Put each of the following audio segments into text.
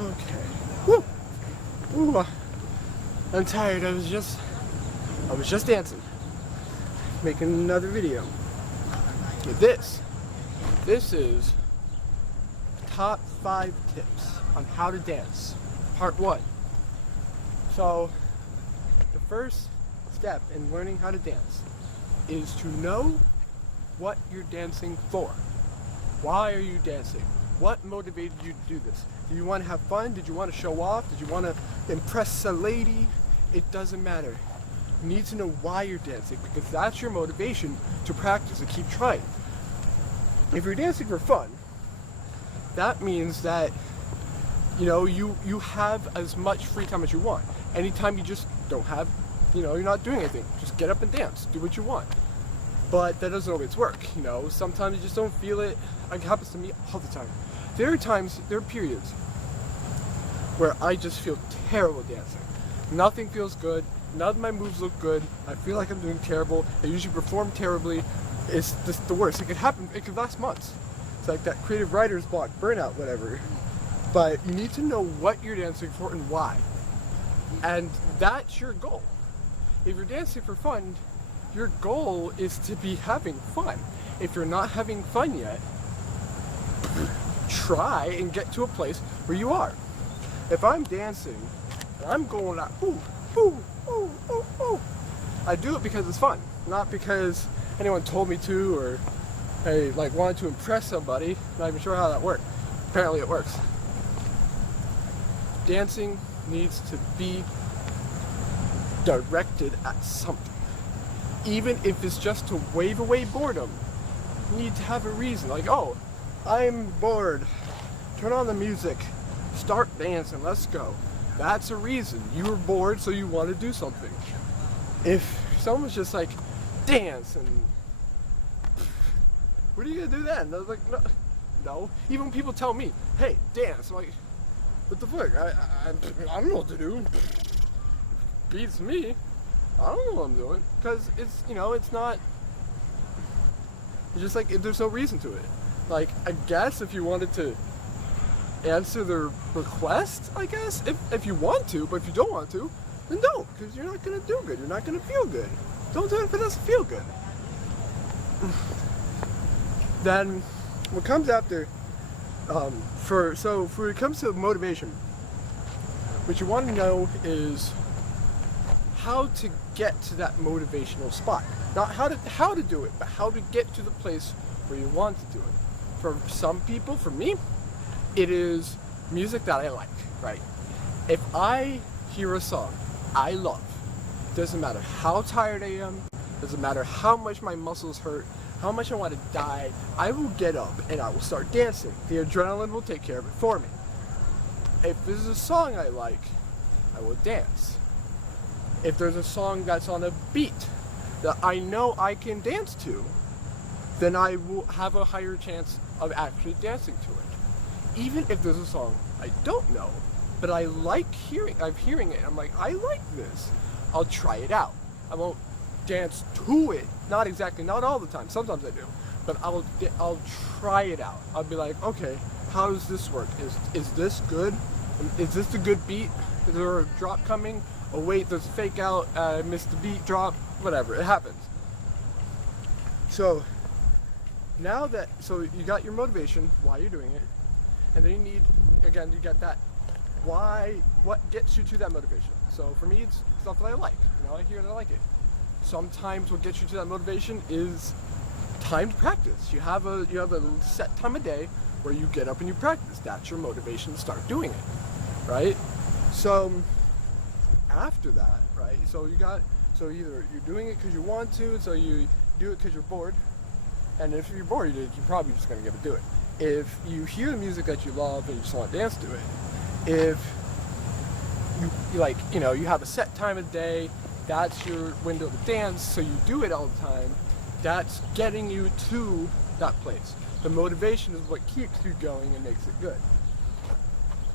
Okay. Woo! Ooh, I'm tired. I was just dancing, making another video. This is top 5 tips on how to dance, part 1. So, the first step in learning how to dance is to know what you're dancing for. Why are you dancing? What motivated you to do this? Do you want to have fun? Did you want to show off? Did you want to impress a lady? It doesn't matter. You need to know why you're dancing, because that's your motivation to practice and keep trying. If you're dancing for fun, that means that you have as much free time as you want. Anytime you just don't have, you're not doing anything, just get up and dance, do what you want. But that doesn't always work, sometimes you just don't feel it. It happens to me all the time. There are periods where I just feel terrible dancing. Nothing feels good, none of my moves look good, I feel like I'm doing terrible, I usually perform terribly. It's just the worst. It could last months. It's like that creative writer's block, burnout, whatever. But you need to know what you're dancing for and why. And that's your goal. If you're dancing for fun, your goal is to be having fun. If you're not having fun yet, try and get to a place where you are. If I'm dancing and I'm going like, ooh, ooh, ooh, ooh, ooh, I do it because it's fun, not because anyone told me to, or I wanted to impress somebody. Not even sure how that worked. Apparently it works. Dancing needs to be directed at something. Even if it's just to wave away boredom, you need to have a reason. Like, oh, I'm bored. Turn on the music. Start dancing. Let's go. That's a reason. You were bored, so you want to do something. If someone's just like, dance, and what are you gonna do then? I was like, no. Even when people tell me, hey, dance, I'm like, what the fuck? I don't know what to do. Beats me. I don't know what I'm doing, because it's, it's not, it's just like, there's no reason to it. Like, I guess if you wanted to answer their request, I guess, if you want to, but if you don't want to, then don't, because you're not going to do good, you're not going to feel good. Don't do it if it doesn't feel good. Then, what comes after, when it comes to motivation, what you want to know is how to get to that motivational spot. Not how to do it, but how to get to the place where you want to do it. For some people, for me, it is music that I like, right? If I hear a song I love, doesn't matter how tired I am, doesn't matter how much my muscles hurt, how much I want to die, I will get up and I will start dancing. The adrenaline will take care of it for me. If there's a song I like, I will dance. If there's a song that's on a beat that I know I can dance to, then I will have a higher chance of actually dancing to it. Even if there's a song I don't know, but I like I'm hearing it, I'm like, I like this, I'll try it out. I won't dance to it, not all the time, sometimes I do, but I'll try it out. I'll be like, okay, how does this work? Is this good? Is this a good beat? Is there a drop coming? Oh wait, there's a fake out, I missed the beat drop, whatever, it happens. So you got your motivation, why you're doing it, and then you got that why, what gets you to that motivation. So for me, it's stuff that I like, I hear and I like it. Sometimes what gets you to that motivation is timed practice. You have a set time of day where you get up and you practice. That's your motivation to start doing it, right? So after that, right? So either you're doing it because you want to, so you do it because you're bored, and if you're bored, you're probably just gonna do it. If you hear the music that you love and you just want to dance to it, if you have a set time of day, that's your window to dance, so you do it all the time, that's getting you to that place. The motivation is what keeps you going and makes it good.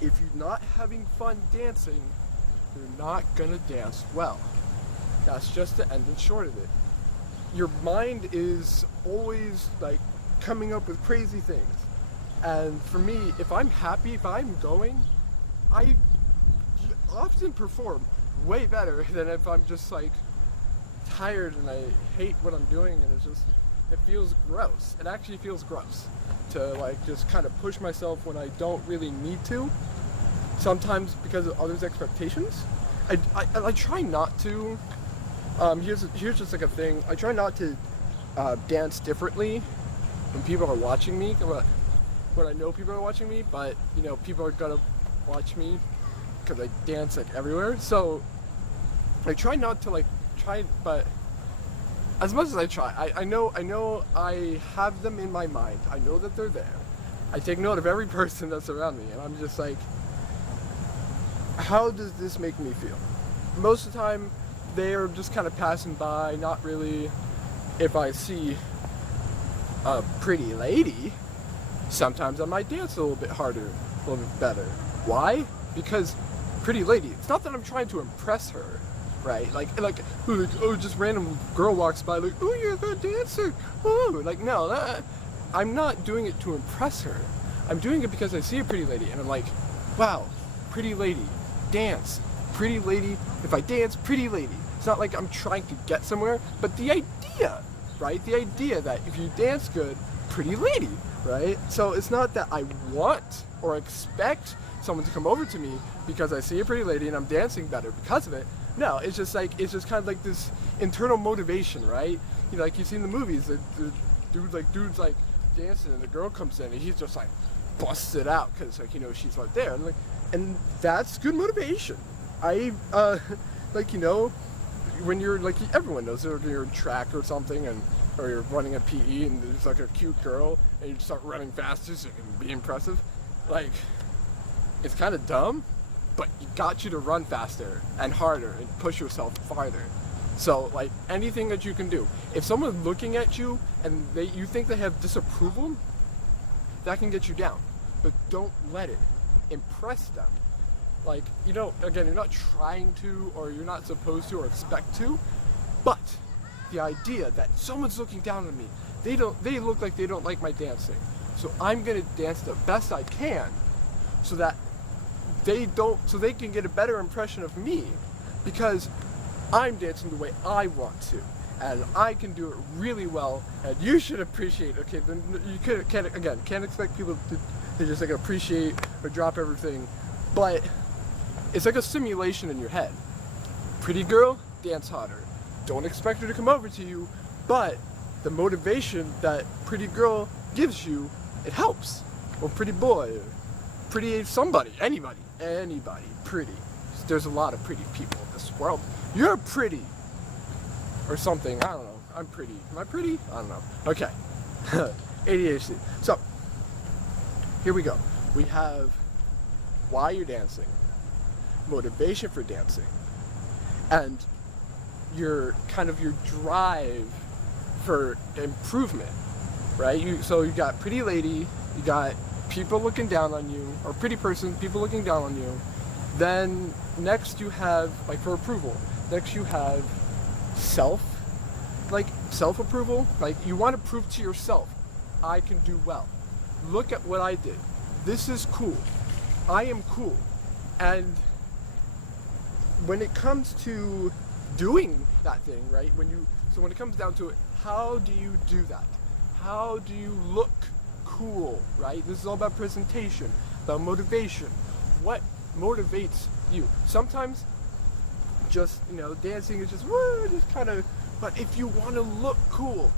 If you're not having fun dancing, you're not gonna dance well. That's just the end and short of it. Your mind is always coming up with crazy things. And for me, if I'm happy, if I'm going, I often perform way better than if I'm just like tired and I hate what I'm doing, and it feels gross. It actually feels gross to like just kind of push myself when I don't really need to. Sometimes because of others' expectations. I try not to. Here's just like a thing. I try not to dance differently when people are watching me. When I know people are watching me, but you know people are gonna watch me because I dance like everywhere. So I try not to like try, but as much as I try, I know I have them in my mind. I know that they're there. I take note of every person that's around me, and I'm just like, how does this make me feel? Most of the time, they're just kind of passing by, not really. If I see a pretty lady, sometimes I might dance a little bit harder, a little bit better. Why? Because pretty lady, it's not that I'm trying to impress her, right? Like oh, just random girl walks by, like, oh, you're a good dancer. Oh, like, no, I'm not doing it to impress her. I'm doing it because I see a pretty lady, and I'm like, wow, pretty lady, dance. Pretty lady, if I dance, pretty lady. It's not like I'm trying to get somewhere, but the idea, right? The idea that if you dance good, pretty lady, right? So it's not that I want or expect someone to come over to me because I see a pretty lady and I'm dancing better because of it. No, it's just kind of like this internal motivation, right? You know, like you see in the movies, the dude's like dancing and the girl comes in and he's just like busts it out because like, you know, she's right there, and that's good motivation. Like, you know, when you're like, everyone knows it, when you're in track or something, or you're running a PE and there's like a cute girl and you start running faster so you can be impressive. Like, it's kind of dumb, but it got you to run faster and harder and push yourself farther. So like anything that you can do, if someone's looking at you and you think they have disapproval, that can get you down, but don't let it impress them. Like, you know, again, you're not trying to, or you're not supposed to, or expect to, but the idea that someone's looking down on me, they look like they don't like my dancing, so I'm gonna dance the best I can, so that they can get a better impression of me, because I'm dancing the way I want to, and I can do it really well, and you should appreciate. Okay, then you can't expect people to just like appreciate or drop everything, but it's like a simulation in your head. Pretty girl, dance harder. Don't expect her to come over to you, but the motivation that pretty girl gives you, it helps. Or pretty boy, or pretty somebody, anybody, pretty. There's a lot of pretty people in this world. You're pretty. Or something, I don't know. I'm pretty. Am I pretty? I don't know. Okay. ADHD. So, here we go. We have why you're dancing, motivation for dancing, and your drive for improvement, right? So you got pretty lady, you got people looking down on you, or pretty person, people looking down on you. Then next you have, like, for approval, next you have self-approval. Like, you want to prove to yourself, I can do well. Look at what I did. This is cool. I am cool. And when it comes to doing that thing, right? When it comes down to it, how do you do that? How do you look cool, right? This is all about presentation, about motivation. What motivates you? Sometimes just, you know, dancing is just kind of, but if you want to look cool,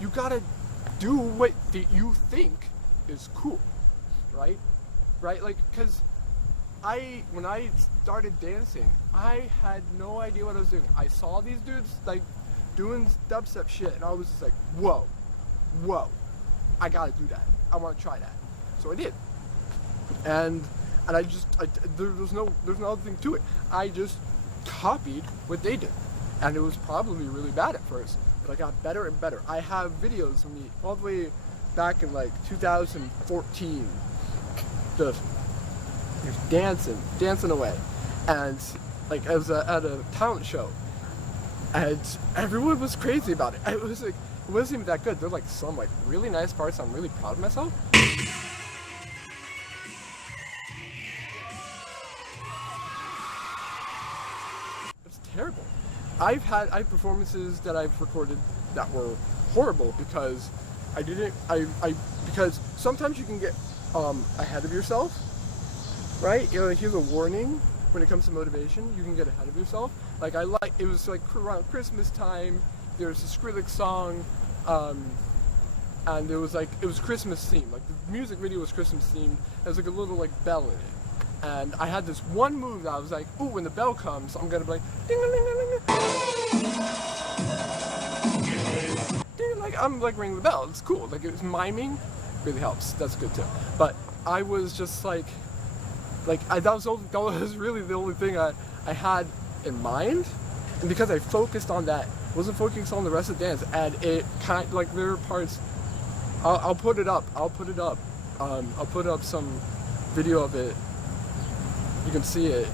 you gotta do what you think is cool, right? Right? Like, because when I started dancing, I had no idea what I was doing. I saw these dudes like doing dubstep shit, and I was just like, whoa, I gotta do that. I want to try that. So I did, and there's no other thing to it. I just copied what they did, and it was probably really bad at first, but I got better and better. I have videos of me all the way back in like 2014, just dancing away, and like I was at a talent show, and everyone was crazy about it. It was like, it wasn't even that good. There were like some like really nice parts. I'm really proud of myself. I have performances that I've recorded that were horrible because because sometimes you can get ahead of yourself, right? You know, here's a warning when it comes to motivation. You can get ahead of yourself. Like it was like around Christmas time. There was a Skrillex song, and it was Christmas themed. Like the music video was Christmas themed. There was like a little like bell in it. And I had this one move that I was like, ooh, when the bell comes, I'm gonna be like, ding-a-ling-a-ling-a. Ding, like I'm like ringing the bell. It's cool. Like it's miming, really helps. That's good too. But I was just like that was really the only thing I had in mind, and because I focused on that, wasn't focusing on the rest of the dance, and it kind of like there were parts. I'll put it up. I'll put up some video of it. You can see it.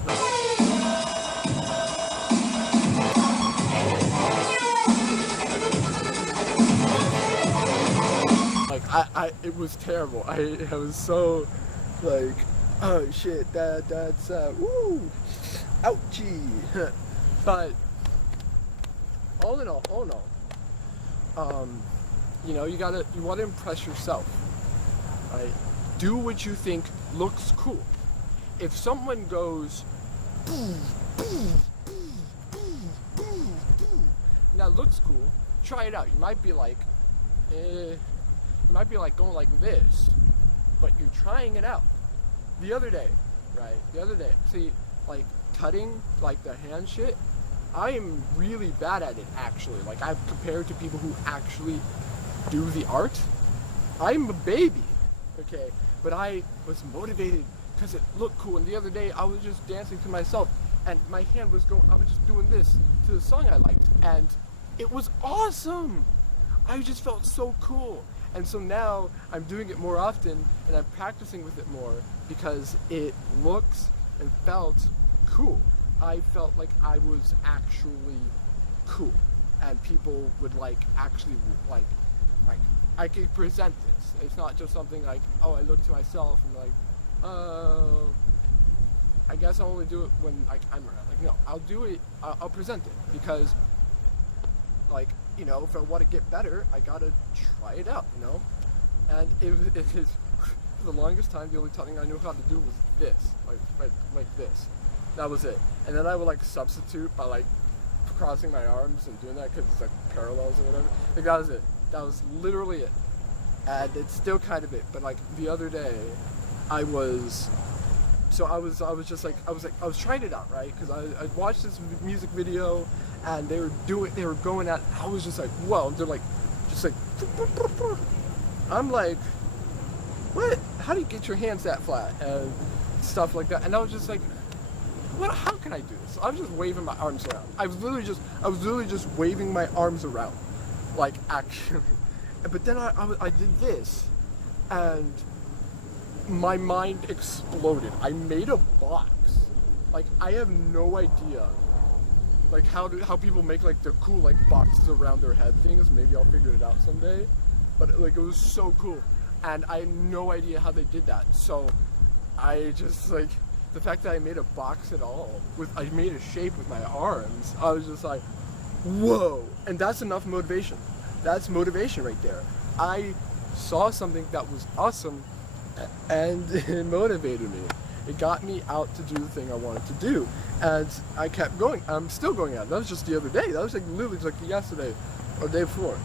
Like it was terrible. I was so like, oh shit, that's woo, ouchie. But all in all, you know, you want to impress yourself, right? Do what you think looks cool. If someone goes, boom, boom, boom, boom, boom, boom, and that looks cool, try it out. You might be like, going like this, but you're trying it out. The other day, see, like cutting, like the hand shit, I am really bad at it actually. Like compared to people who actually do the art, I'm a baby, okay? But I was motivated because it looked cool, and the other day I was just dancing to myself, and my hand was going, I was just doing this to the song I liked, and it was awesome. I just felt so cool, and so now I'm doing it more often, and I'm practicing with it more because it looks and felt cool. I felt like I was actually cool, and people would actually I could present this. It's not just something like, oh, I look to myself and like, oh, I guess I'll only do it when I'm around. Like, no, I'll do it. I'll present it because, like, you know, if I want to get better, I gotta try it out. You know, and it is for the longest time the only thing I knew how to do was this, like this. That was it. And then I would substitute by crossing my arms and doing that because it's parallels or whatever. Like that was it. That was literally it. And it's still kind of it. But the other day, I was trying it out, right? Because I watched this music video and they were going at it. I was just like, whoa. They're I'm like, what? How do you get your hands that flat and stuff like that? And I was just like, what? How can I do this? I was just waving my arms around. I was literally just waving my arms around, actually. But then I did this, and my mind exploded. I made a box. I have no idea, how people make their cool boxes around their head things. Maybe I'll figure it out someday. But it was so cool, and I had no idea how they did that. So I just the fact that I made a box at all, I made a shape with my arms, I was just like, whoa. And that's enough motivation. That's motivation right there. I saw something that was awesome, and it motivated me. It got me out to do the thing I wanted to do. And I kept going. I'm still going out. That was just the other day. That was literally yesterday or the day before.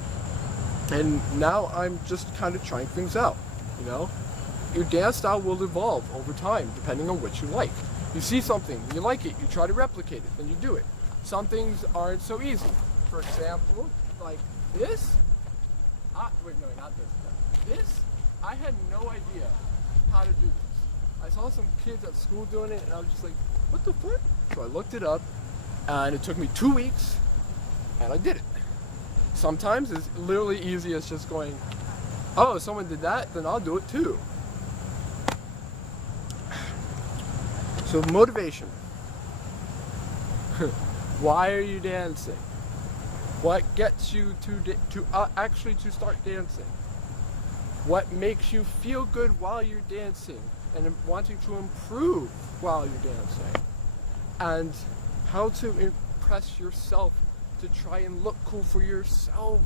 And now I'm just kind of trying things out, you know? Your dance style will evolve over time, depending on what you like. You see something, you like it, you try to replicate it, then you do it. Some things aren't so easy. For example, this. Wait, no, not this. This, I had no idea how to do this. I saw some kids at school doing it, and I was just like, what the fuck? So I looked it up, and it took me 2 weeks, and I did it. Sometimes it's literally easy as just going, oh, someone did that, then I'll do it too. So motivation. Why are you dancing? What gets you to actually start dancing? What makes you feel good while you're dancing and wanting to improve while you're dancing? And how to impress yourself to try and look cool for yourself.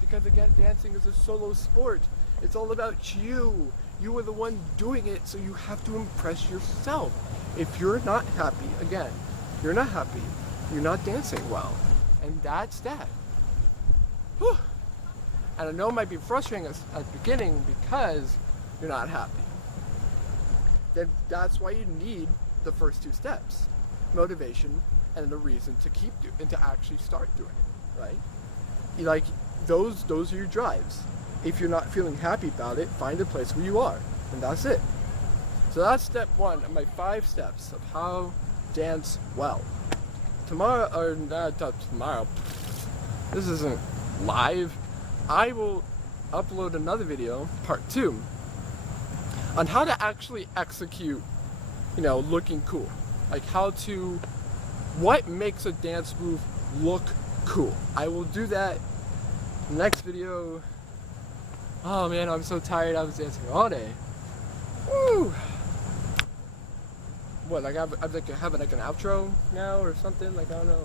Because again, dancing is a solo sport. It's all about you. You are the one doing it, so you have to impress yourself. If you're not happy, again, you're not happy, you're not dancing well. And that's that. Whew. And I know it might be frustrating at the beginning because you're not happy. Then that's why you need the first two steps. Motivation and the reason to keep doing and to actually start doing it, right? Like those are your drives. If you're not feeling happy about it, find a place where you are, and that's it. So that's step one of my 5 steps of how dance well. Tomorrow, or not tomorrow, this isn't live. I will upload another video, part 2, on how to actually execute, looking cool. Like what makes a dance move look cool. I will do that next video. Oh man, I'm so tired. I was dancing all day. Woo! What, like I'm like having like an outro now or something? Like, I don't know.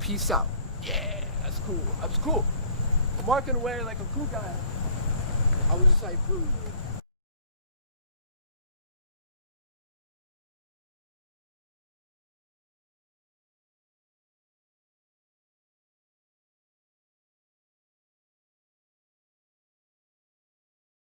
Peace out. Yeah, that's cool. That's cool. I'm walking away like a cool guy. I was just like, ooh.